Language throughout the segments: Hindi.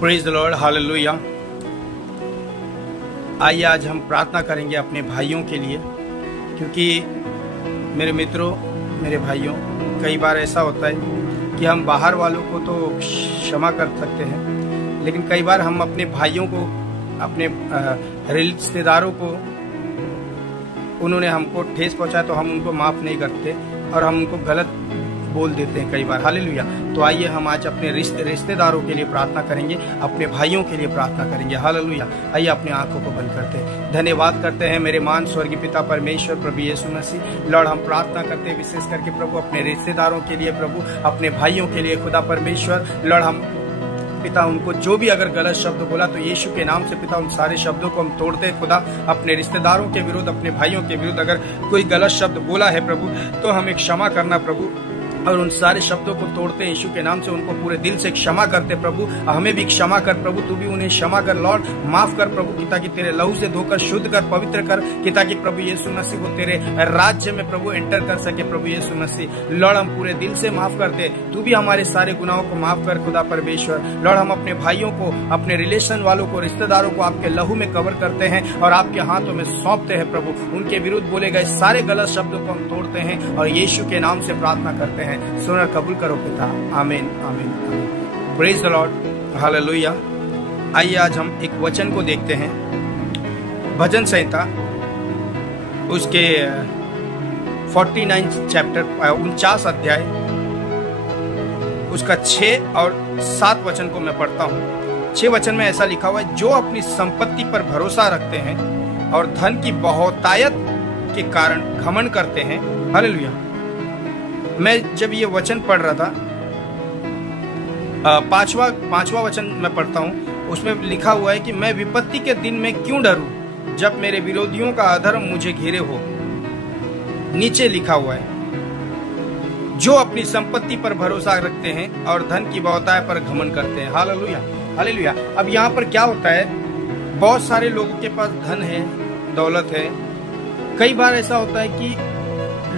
Praise the Lord, hallelujah. आइए आज हम प्रार्थना करेंगे अपने भाइयों के लिए, क्योंकि मेरे मित्रों, मेरे भाइयों, कई बार ऐसा होता है कि हम बाहर वालों को तो क्षमा कर सकते हैं, लेकिन कई बार हम अपने भाइयों को, अपने रिश्तेदारों को, उन्होंने हमको ठेस पहुंचाया तो हम उनको माफ़ नहीं करते और हम उनको गलत बोल देते हैं कई बार। हालेलुया। तो आइए हम आज अपने रिश्तेदारों के लिए प्रार्थना करेंगे, अपने भाइयों के लिए प्रार्थना करेंगे। हालेलुया। आइए अपनी आंखों को बंद करते हैं, धन्यवाद करते हैं मेरे महान स्वर्गीय पिता परमेश्वर प्रभु यीशु मसीह। लॉर्ड, हम प्रार्थना करते हैं विशेष करके प्रभु अपने रिश्तेदारों के लिए, प्रभु अपने भाइयों के लिए। खुदा परमेश्वर, लॉर्ड, हम पिता उनको जो भी अगर गलत शब्द बोला तो यीशु के नाम से पिता उन सारे शब्दों को हम तोड़ते हैं। खुदा अपने रिश्तेदारों के विरुद्ध, अपने भाइयों के विरुद्ध अगर कोई गलत शब्द बोला है प्रभु, तो हमें क्षमा करना प्रभु, और उन सारे शब्दों को तोड़ते हैं यीशु के नाम से। उनको पूरे दिल से क्षमा करते प्रभु। हमें भी क्षमा कर प्रभु, तू भी उन्हें क्षमा कर लॉर्ड, माफ कर प्रभु कि ताकि तेरे लहू से धोकर शुद्ध कर, पवित्र कर, कि ताकि प्रभु यीशु मसीह वो तेरे राज्य में प्रभु एंटर कर सके। प्रभु यीशु मसीह, लॉर्ड, हम पूरे दिल से माफ करते, तू भी हमारे सारे गुनाहों को माफ कर खुदा परमेश्वर। लॉर्ड, हम अपने भाइयों को, अपने रिलेशन वालों को, रिश्तेदारों को आपके लहू में कवर करते हैं और आपके हाथों में सौंपते हैं प्रभु। उनके विरुद्ध बोले गए सारे गलत शब्दों को हम तोड़ते हैं और यीशु के नाम से प्रार्थना करते हैं। सुनर कबूल करो पिता, आमीन आमीन आमीन। Praise the Lord, hallelujah. आइए आज हम एक वचन को देखते हैं, भजन संहिता उसके 49 चैप्टर 49 अध्याय उसका 6 और 7 वचन को मैं पढ़ता हूँ। 6 वचन में ऐसा लिखा हुआ है, जो अपनी संपत्ति पर भरोसा रखते हैं और धन की बहुतायत के कारण घमंड करते हैं। हालेलुया। मैं जब ये वचन पढ़ रहा था, पांचवा वचन मैं पढ़ता हूँ, उसमें लिखा हुआ है कि मैं विपत्ति के दिन में क्यों डरूं, जब मेरे विरोधियों का अधर्म मुझे घेरे हो। नीचे लिखा हुआ है, जो अपनी संपत्ति पर भरोसा रखते हैं और धन की बहुतायत पर घमंड करते हैं। Hallelujah hallelujah. अब यहाँ पर क्या होता है, बहुत सारे लोगों के पास धन है, दौलत है। कई बार ऐसा होता है कि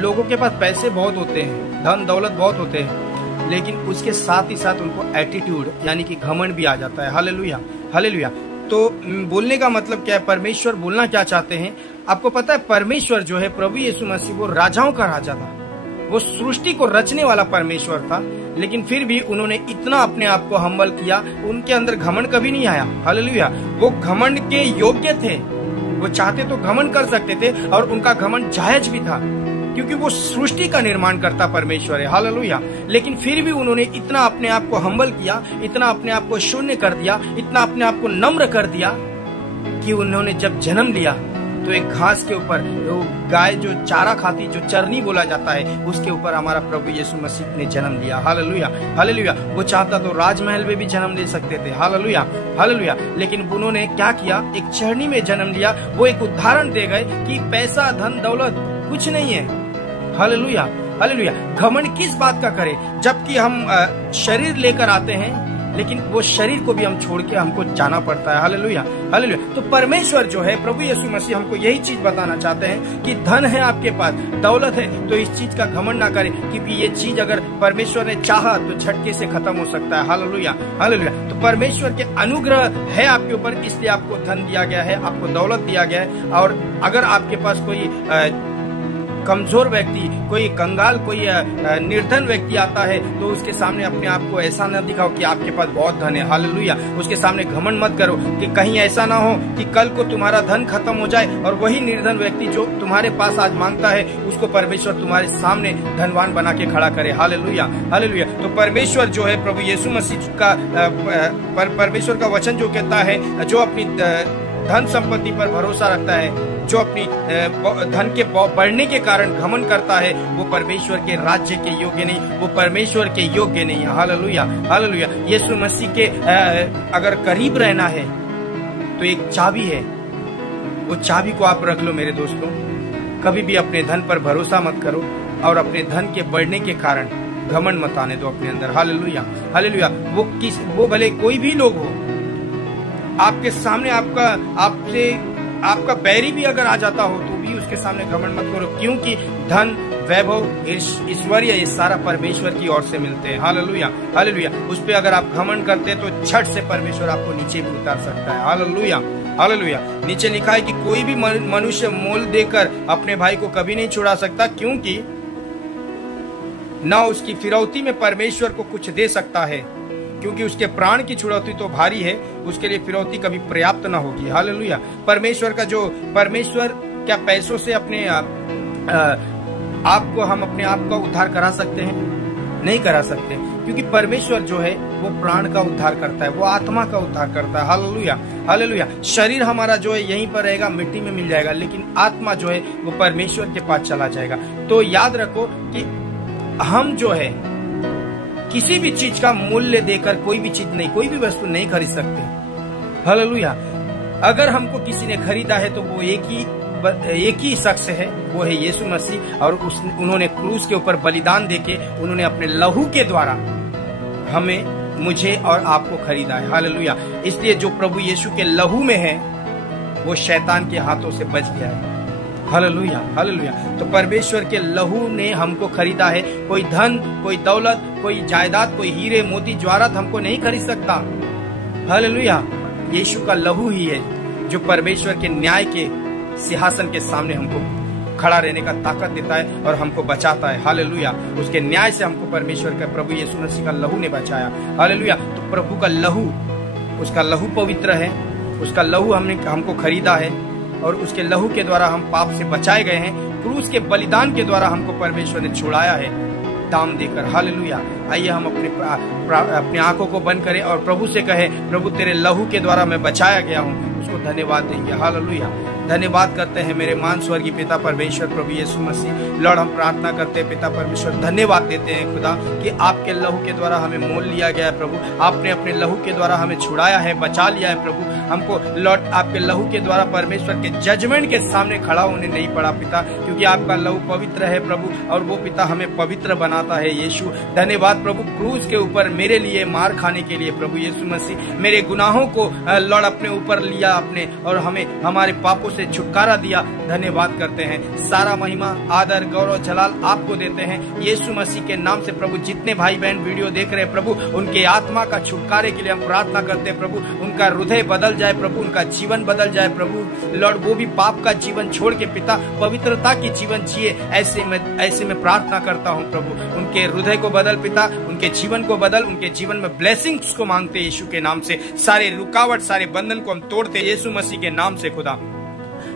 लोगों के पास पैसे बहुत होते हैं, धन दौलत बहुत होते हैं, लेकिन उसके साथ ही साथ उनको एटीट्यूड यानी कि घमंड भी आ जाता है। Hallelujah hallelujah. तो बोलने का मतलब क्या है, परमेश्वर बोलना क्या चाहते हैं? आपको पता है, परमेश्वर जो है प्रभु यीशु मसीह, वो राजाओं का राजा था, वो सृष्टि को रचने वाला परमेश्वर था, लेकिन फिर भी उन्होंने इतना अपने आप को हम्बल किया, उनके अंदर घमंड कभी नहीं आया। हालेलुया। वो घमंड के योग्य थे, वो चाहते तो घमंड कर सकते थे और उनका घमंड जायज भी था, क्योंकि वो सृष्टि का निर्माण करता परमेश्वर है। हालेलुया। लेकिन फिर भी उन्होंने इतना अपने आप को हम्बल किया, इतना अपने आप को शून्य कर दिया, इतना अपने आप को नम्र कर दिया कि उन्होंने जब जन्म लिया तो एक घास के ऊपर, वो गाय जो चारा खाती, जो चरनी बोला जाता है, उसके ऊपर हमारा प्रभु यीशु मसीह ने जन्म लिया। Hallelujah hallelujah. वो चाहता तो राजमहल में भी जन्म ले सकते थे। Hallelujah hallelujah. लेकिन उन्होंने क्या किया, एक चरनी में जन्म लिया। वो एक उदाहरण दे गए कि पैसा, धन, दौलत कुछ नहीं है। Hallelujah hallelujah. घमंड किस बात का करें, जबकि हम शरीर लेकर आते हैं, लेकिन वो शरीर को भी हम छोड़ के हमको जाना पड़ता है। Hallelujah hallelujah. तो परमेश्वर जो है प्रभु यीशु मसीह हमको यही चीज बताना चाहते हैं कि धन है आपके पास, दौलत है, तो इस चीज का घमंड ना करें, क्योंकि ये चीज अगर परमेश्वर ने चाहा तो झटके से खत्म हो सकता है। Hallelujah hallelujah. तो परमेश्वर के अनुग्रह है आपके ऊपर, इसलिए आपको धन दिया गया है, आपको दौलत दिया गया है। और अगर आपके पास कोई कमजोर व्यक्ति, कोई कंगाल, कोई निर्धन व्यक्ति आता है, तो उसके सामने अपने आप को ऐसा न दिखाओ कि आपके पास बहुत धन है। हालेलुया। उसके सामने घमंड मत करो कि कहीं ऐसा ना हो कि कल को तुम्हारा धन खत्म हो जाए और वही निर्धन व्यक्ति जो तुम्हारे पास आज मांगता है, उसको परमेश्वर तुम्हारे सामने धनवान बना के खड़ा करे। Hallelujah hallelujah. तो परमेश्वर जो है प्रभु यीशु मसीह का परमेश्वर का वचन जो कहता है, जो अपनी धन संपत्ति पर भरोसा रखता है, जो अपनी धन के बढ़ने के कारण घमंड करता है, वो परमेश्वर के राज्य के योग्य नहीं, वो परमेश्वर के योग्य नहीं है। Hallelujah hallelujah. यीशु मसीह के अगर करीब रहना है तो एक चाबी है, वो चाबी को आप रख लो मेरे दोस्तों। कभी भी अपने धन पर भरोसा मत करो और अपने धन के बढ़ने के कारण घमंड मत आने दो अपने अंदर। Hallelujah hallelujah. वो भले कोई भी लोग हो, आपके सामने आपका बैरी भी अगर आ जाता हो तो भी उसके सामने घमंड मत करो, क्योंकि धन, वैभव, ऐश्वर्य, ये सारा परमेश्वर की ओर से मिलते हैं। Hallelujah, hallelujah. उस पे अगर आप घमंड करते हैं तो झट से परमेश्वर आपको नीचे भी उतार सकता है। Hallelujah, hallelujah. नीचे लिखा है कि कोई भी मनुष्य मोल देकर अपने भाई को कभी नहीं छुड़ा सकता, क्योंकि न उसकी फिरौती में परमेश्वर को कुछ दे सकता है, क्योंकि उसके प्राण की छुड़ौती तो भारी है, उसके लिए फिरौती कभी पर्याप्त न होगी। हालेलुया। परमेश्वर क्या पैसों से अपने आप को हम अपने आप का उद्धार करा सकते हैं? नहीं करा सकते, क्योंकि परमेश्वर जो है वो प्राण का उद्धार करता है, वो आत्मा का उद्धार करता है। Hallelujah, hallelujah. शरीर हमारा जो है यहीं पर रहेगा, मिट्टी में मिल जाएगा, लेकिन आत्मा जो है वो परमेश्वर के पास चला जाएगा। तो याद रखो कि हम जो है किसी भी चीज का मूल्य देकर कोई भी चीज नहीं, कोई भी वस्तु नहीं खरीद सकते। हालेलुया। अगर हमको किसी ने खरीदा है तो वो एक ही शख्स है, वो है यीशु मसीह, और उन्होंने क्रूस के ऊपर बलिदान देके उन्होंने अपने लहू के द्वारा हमें, मुझे और आपको खरीदा है। हालेलुया। इसलिए जो प्रभु यीशु के लहू में है वो शैतान के हाथों से बच गया है। Hallelujah, hallelujah. तो परमेश्वर के लहू ने हमको खरीदा है। कोई धन, कोई दौलत, कोई जायदाद, कोई हीरे मोती जवाहरात हमको नहीं खरीद सकता। हालेलुया। यीशु का लहू ही है जो परमेश्वर के न्याय के सिंहासन के सामने हमको खड़ा रहने का ताकत देता है और हमको बचाता है। हालेलुया। उसके न्याय से हमको परमेश्वर का प्रभु यीशु मसीह का लहू ने बचाया। हालेलुया। तो प्रभु का लहू, उसका लहू पवित्र है, उसका लहू हमको खरीदा है, और उसके लहू के द्वारा हम पाप से बचाए गए हैं। क्रूस के बलिदान के द्वारा हमको परमेश्वर ने छुड़ाया है दाम देकर। हालेलुया। आइए हम अपने आंखों को बंद करें और प्रभु से कहे, प्रभु तेरे लहू के द्वारा मैं बचाया गया हूँ, उसको धन्यवाद देंगे। हालेलुया। धन्यवाद करते हैं मेरे मान स्वर्गीय पिता परमेश्वर प्रभु यीशु मसीह। लॉर्ड, हम प्रार्थना करते हैं पिता परमेश्वर, धन्यवाद देते हैं खुदा कि आपके लहू के द्वारा हमें मोल लिया गया है प्रभु। आपने अपने लहू के द्वारा हमें छुड़ाया है, बचा लिया है प्रभु। हमको लॉर्ड आपके लहू के द्वारा परमेश्वर के जजमेंट के सामने खड़ा होने नहीं पड़ा पिता, क्योंकि आपका लहू पवित्र है प्रभु, और वो पिता हमें पवित्र बनाता है। यीशु, धन्यवाद प्रभु, क्रूस के ऊपर मेरे लिए मार खाने के लिए प्रभु यीशु मसीह मेरे गुनाहों को लॉर्ड अपने ऊपर लिया आपने, और हमें हमारे पापों से छुटकारा दिया। धन्यवाद करते हैं। सारा महिमा, आदर, गौरव, जलाल आपको देते हैं यीशु मसीह के नाम से प्रभु। जितने भाई बहन वीडियो देख रहे हैं प्रभु, उनके आत्मा का छुटकारे के लिए हम प्रार्थना करते हैं प्रभु। उनका हृदय बदल जाए प्रभु, उनका जीवन बदल जाए प्रभु। लॉर्ड, वो भी पाप का जीवन छोड़ के पिता पवित्रता की जीवन जिए, ऐसे में प्रार्थना करता हूँ प्रभु। उनके हृदय को बदल पिता, उनके जीवन को बदल, उनके जीवन में ब्लेसिंग्स को मांगते यीशु के नाम से। सारे रुकावट, सारे बंधन को हम तोड़ते यीशु मसीह के नाम से खुदा।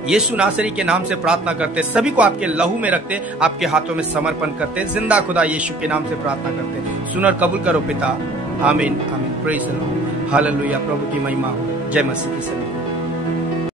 यीशु नासरी के नाम से प्रार्थना करते, सभी को आपके लहू में रखते, आपके हाथों में समर्पण करते, जिंदा खुदा यीशु के नाम से प्रार्थना करते। सुन और कबूल करो पिता। आमीन, आमीन। Praise the Lord. हालेलुया। प्रभु की महिमा हो। जय मसीह की सभी।